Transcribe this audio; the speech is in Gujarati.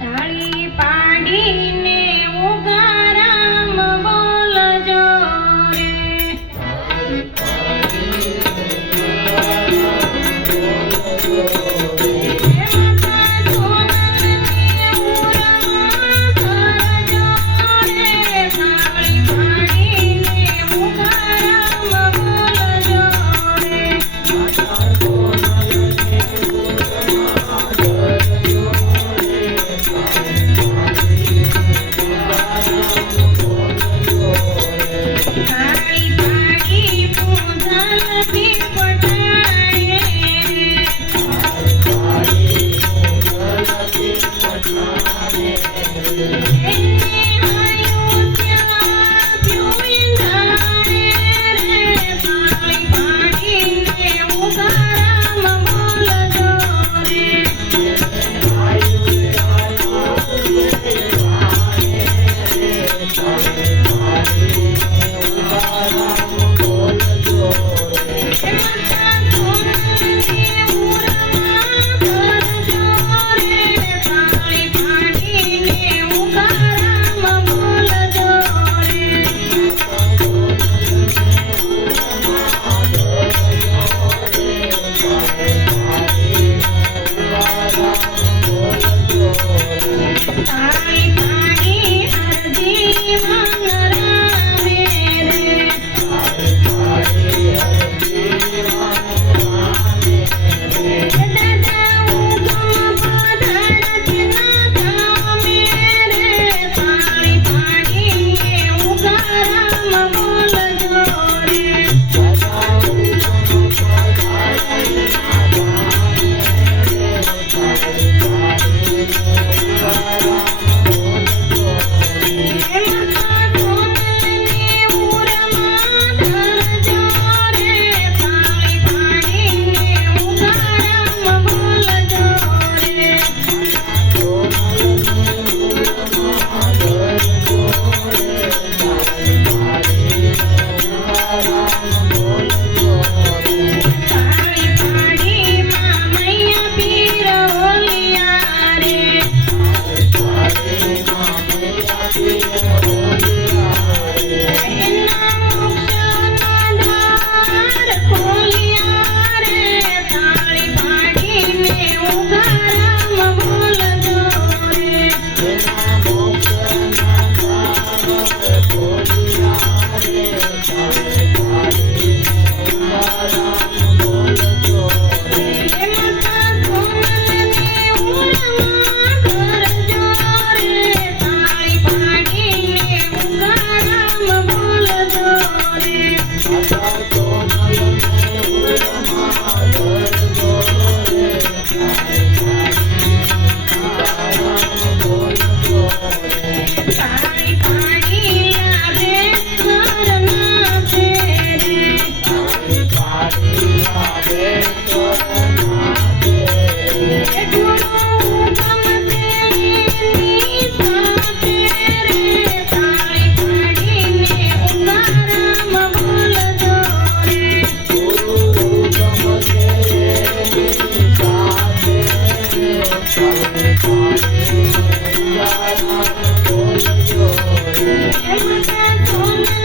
તાળી પાડીને à. Thank you.